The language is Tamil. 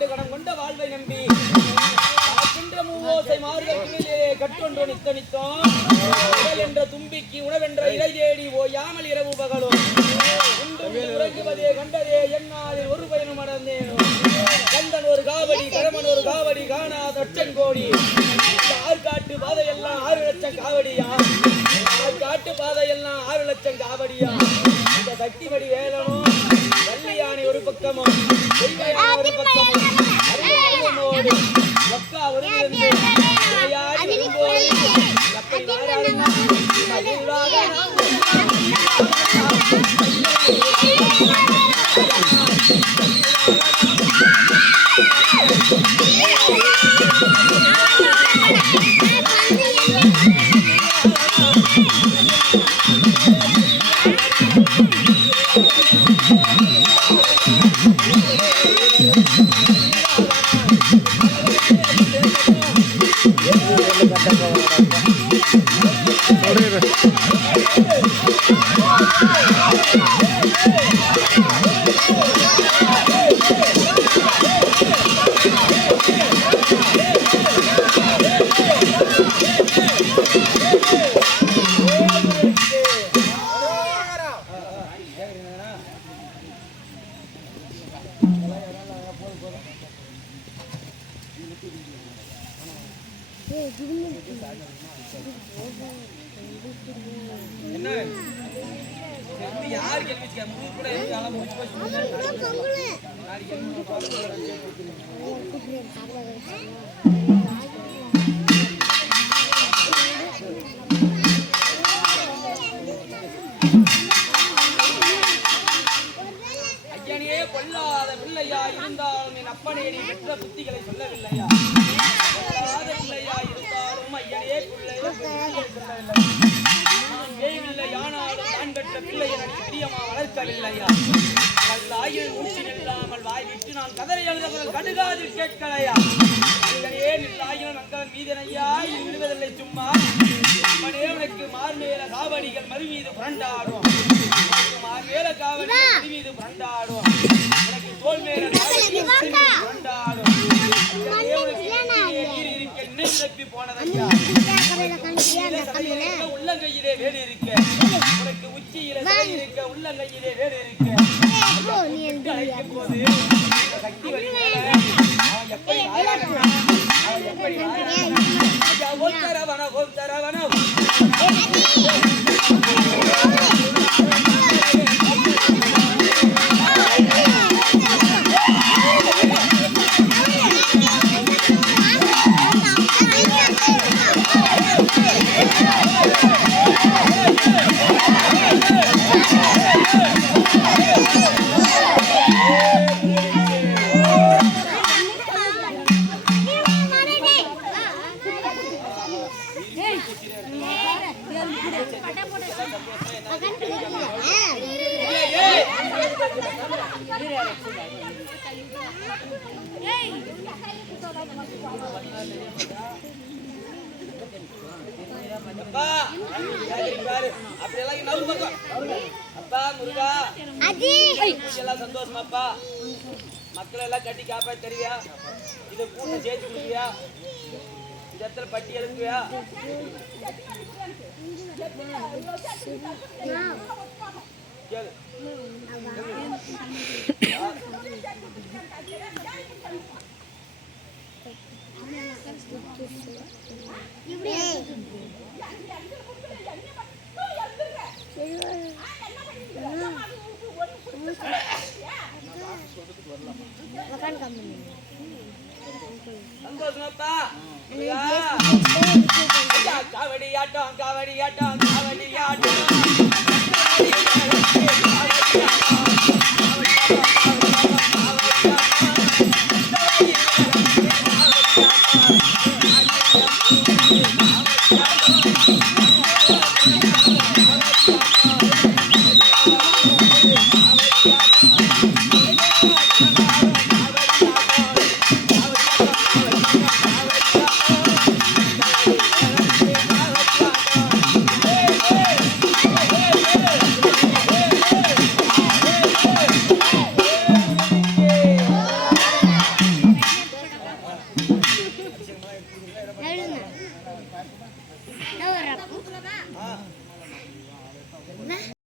கண்டு கடம் கொண்ட வாழ்வை நம்பி மூவோசை மாறுதலே கட்டொன்று நித்தனித்தோம் உடல் என்ற தும்பிக்கு உணவென்ற இறை தேடி ஓயாமல் இரவு பகலும் உறங்குவதே கண்டதே என்னாலில் ஒரு பயணம் அடர்ந்தேனோ கந்தன் ஒரு காவடி கடமன் ஒரு காவடி காணாத அச்சங்கோடி ஆற்காட்டு பாதையெல்லாம் 6 லட்சம் காவடியா ஆற்காட்டு பாதையெல்லாம் 6 லட்சம் காவடியா இந்த சக்திபடி வேலனும் கல்யாணி ஒரு பக்கமும் ஒரு பக்கமும் அருகோடு மக்கா வருகிறது விளையாடி வரும்போது எப்படி வாழாடுமா மகிழ்வாக யார் கேள்வி கூட ஐயனே கொல்லாத பிள்ளையா இருந்தாலும் என் அப்பனே நீ பெற்ற புத்திகளை சொல்லவில்லையா கொல்லாத பிள்ளையா இருந்தாலும் ஐயனே பிள்ளையை சொல்லவில்லை நான் வேவில்லை ஆனாலும் தான் பெற்ற பிள்ளையை நடி பிரியமா வளர்க்கவில்லையா தாயில் மூச்சு நில்லாமல் வாய் விட்டு நான் கதறி எழுதவர்கள் கடுகாதில் கேட்கலையா ஐயனே நில்லாயிரம் நங்கவன் மீதனையா விடுவதில்லை சும்மா அப்பனே உனக்கு மார்மேல காவடிகள் மறு மீது புரண்டாடும் மார்மேல காவடிகள் மறு மீது புரண்டாடும் உனக்கு தோல் மேல காவடிகள் புரண்டாடும் இருக்க நினைப்பி போனதையா உள்ளங்கையிலே வேடு இருக்க உனக்கு உச்சியில இருக்க உள்ளங்கையிலே வேடு இருக்க அழைக்கும் போது சக்தி வழி அவன் எப்படி அவன் எப்படி ஓம் தரவன ஓம் தரவன சந்தோஷமாப்பா மக்கள் எல்லாம் கட்டி காப்பா தெரியா இதை கூட்ட சேர்த்து கொடுப்பியா இந்த இடத்துல பட்டி எழுப்புவியா கேளு சந்தோஷமாப்பா காவடி ஆட்டம் காவடி ஆட்டம் காவடி ஆட்டம் என்ன ஒரு அப்போ?